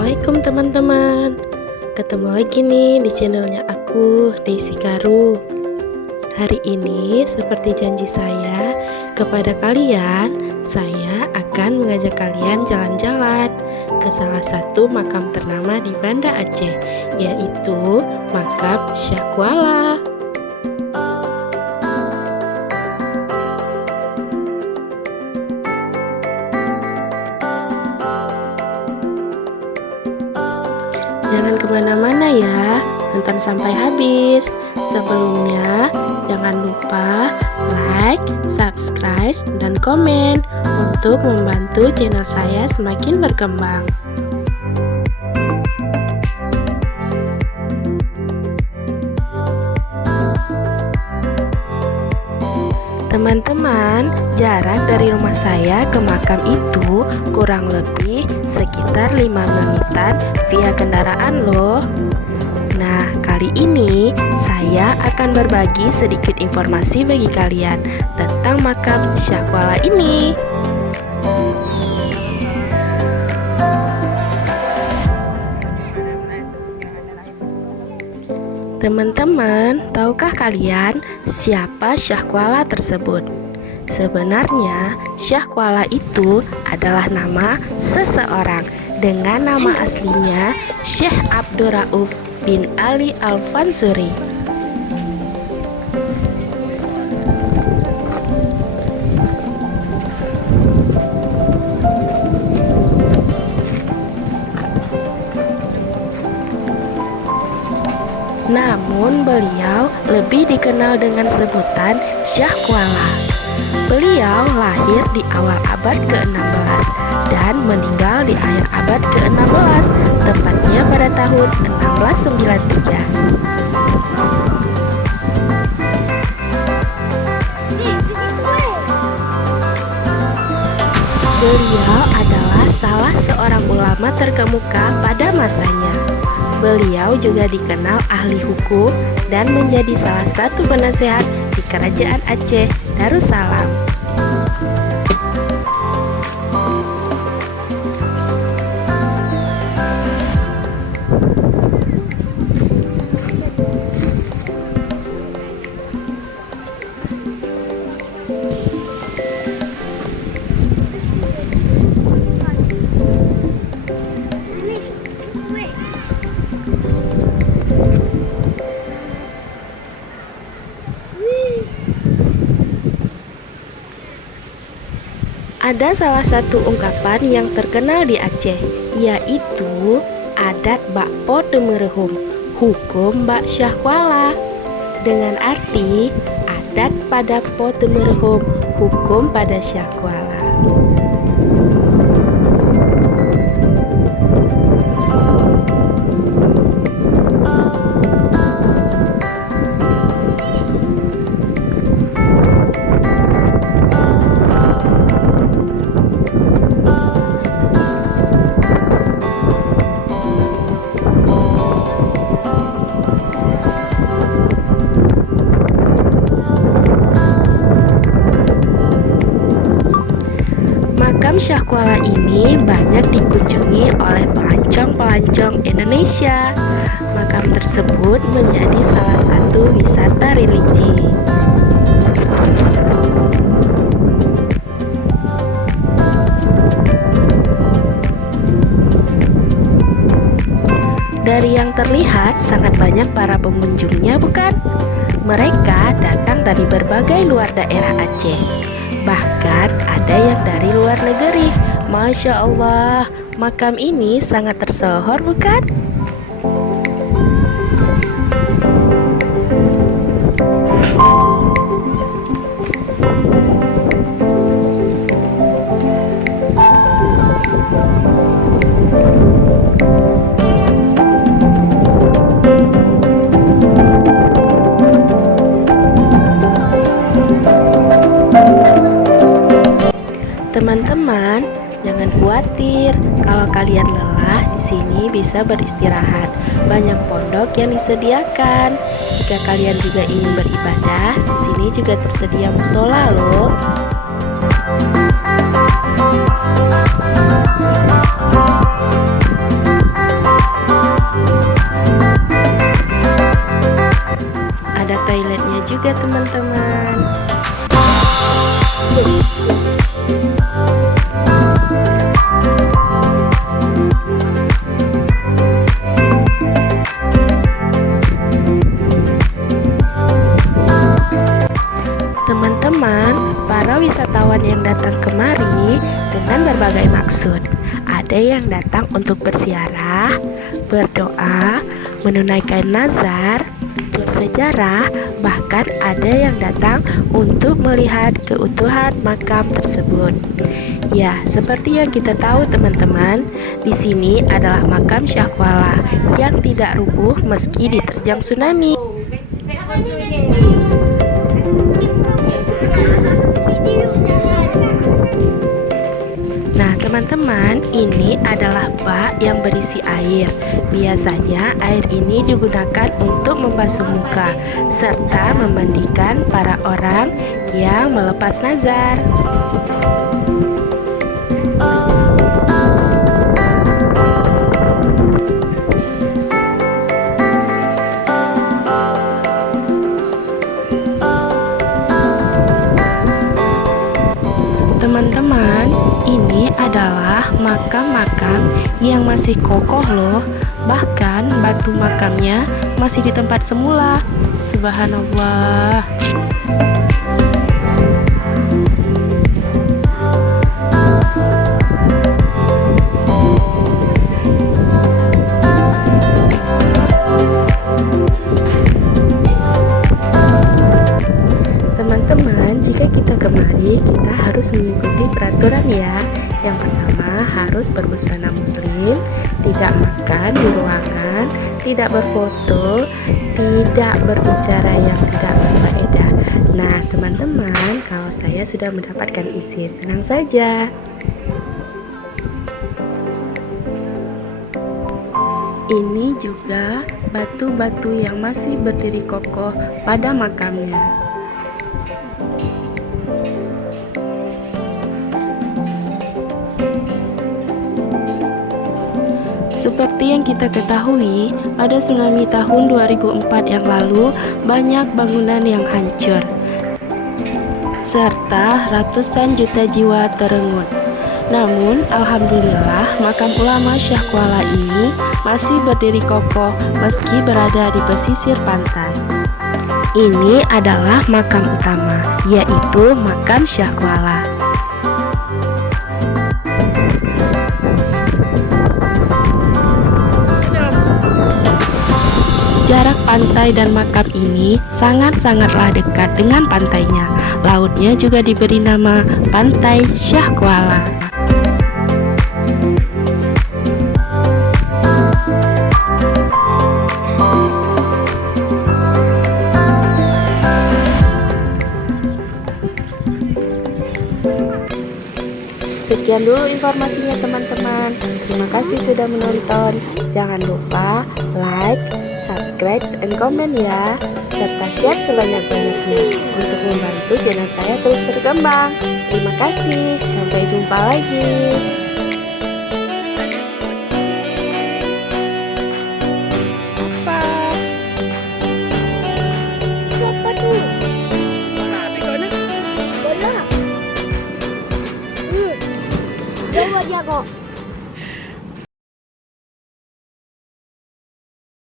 Assalamualaikum teman-teman. Ketemu lagi nih di channelnya aku, Daisy Karu. Hari ini seperti janji saya kepada kalian, saya akan mengajak kalian jalan-jalan ke salah satu makam ternama di Banda Aceh, yaitu makam Syah Kuala. Jangan kemana-mana ya, nonton sampai habis. Sebelumnya, jangan lupa like, subscribe, dan komen untuk membantu channel saya semakin berkembang. Teman-teman, jarak dari rumah saya ke makam itu kurang lebih sekitar 5 menitan via kendaraan loh. Nah, kali ini saya akan berbagi sedikit informasi bagi kalian tentang makam Syah Kuala ini. Teman-teman, tahukah kalian siapa Syah Kuala tersebut? Sebenarnya, Syah Kuala itu adalah nama seseorang dengan nama aslinya Syekh Abdurrauf bin Ali Al-Fansuri. Namun beliau lebih dikenal dengan sebutan Syah Kuala. Beliau lahir di awal abad ke-16 dan meninggal di akhir abad ke-16, tepatnya pada tahun 1693. Beliau adalah salah seorang ulama terkemuka pada masanya. Beliau juga dikenal ahli hukum dan menjadi salah satu penasehat di Kerajaan Aceh Darussalam. Ada salah satu ungkapan yang terkenal di Aceh, yaitu adat bak po temerehum, hukum bak Syah Kuala. Dengan arti adat pada po temerehum, hukum pada Syah Kuala. Makam Syah Kuala ini banyak dikunjungi oleh pelancong-pelancong Indonesia. Makam tersebut menjadi salah satu wisata religi. Dari yang terlihat sangat banyak para pengunjungnya, bukan? Mereka datang dari berbagai luar daerah Aceh. Bahkan ada yang dari luar negeri. Masya Allah, makam ini sangat tersohor, bukan? Teman-teman, jangan khawatir. Kalau kalian lelah, di sini bisa beristirahat. Banyak pondok yang disediakan. Jika kalian juga ingin beribadah, di sini juga tersedia musola loh. juga teman-teman. Teman-teman, para wisatawan yang datang kemari dengan berbagai maksud. Ada yang datang untuk berziarah, berdoa, menunaikan nazar, bersejarah, bahkan ada yang datang untuk melihat keutuhan makam tersebut. Ya, seperti yang kita tahu teman-teman, di sini adalah makam Syahkuala yang tidak rubuh meski diterjang tsunami. Nah teman-teman, ini adalah bak yang berisi air. Biasanya air ini digunakan untuk membasuh muka serta memandikan para orang yang melepas nazar. Teman-teman, ini adalah makam-makam yang masih kokoh loh. Bahkan batu makamnya masih di tempat semula. Subhanallah. Teman-teman, jika kita kemari, kita harus mengikuti peraturan ya. Yang pertama, harus berbusana muslim, tidak makan di ruangan, tidak berfoto, tidak berbicara yang tidak berfaedah. Nah, teman-teman, kalau saya sudah mendapatkan izin, tenang saja. Ini juga batu-batu yang masih berdiri kokoh pada makamnya. Seperti yang kita ketahui, pada tsunami tahun 2004 yang lalu, banyak bangunan yang hancur, serta ratusan juta jiwa terenggut. Namun, alhamdulillah, makam ulama Syahkuala ini masih berdiri kokoh meski berada di pesisir pantai. Ini adalah makam utama, yaitu makam Syahkuala. Jarak pantai dan makam ini sangat-sangatlah dekat dengan pantainya. Lautnya juga diberi nama Pantai Syahkuala. Sekian dulu informasinya teman-teman. Terima kasih sudah menonton. Jangan lupa like, subscribe, and komen ya, serta share sebanyak-banyaknya untuk membantu channel saya terus berkembang. Terima kasih, sampai jumpa lagi.